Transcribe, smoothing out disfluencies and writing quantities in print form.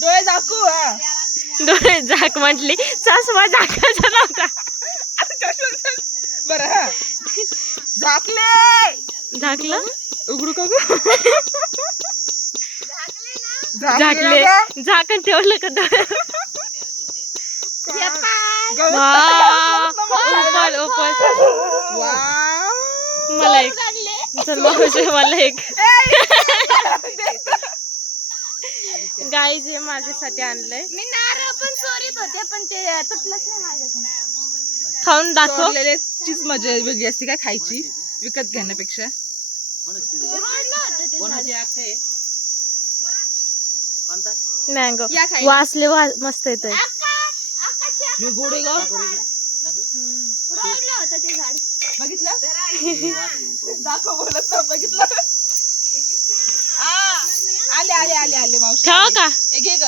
डोळे झाकू. डोळे झाक म्हटली, चष्मा झाकायचा नव्हता. बरं हा झाकले. झाकलं उघडू का? झाकले, झाकण ठेवलं का डोळे? ओपल ओपल. मला एक, चल मावशी मला एक. गाईज हे माझ्यासाठी आणलंय. मी नारळ पण चोरीत होते पण ते तुटलंच नाही माझ्याकडून. खाऊन दाखव. चीज मजा वेगळी असते काय खायची विकत घेण्यापेक्षा. मँगो वासले मस्त येतोय. बघितलं दाखव बोलत ना. बघितलं आले आले आले आले मावशी. ठेवा का? घे ग.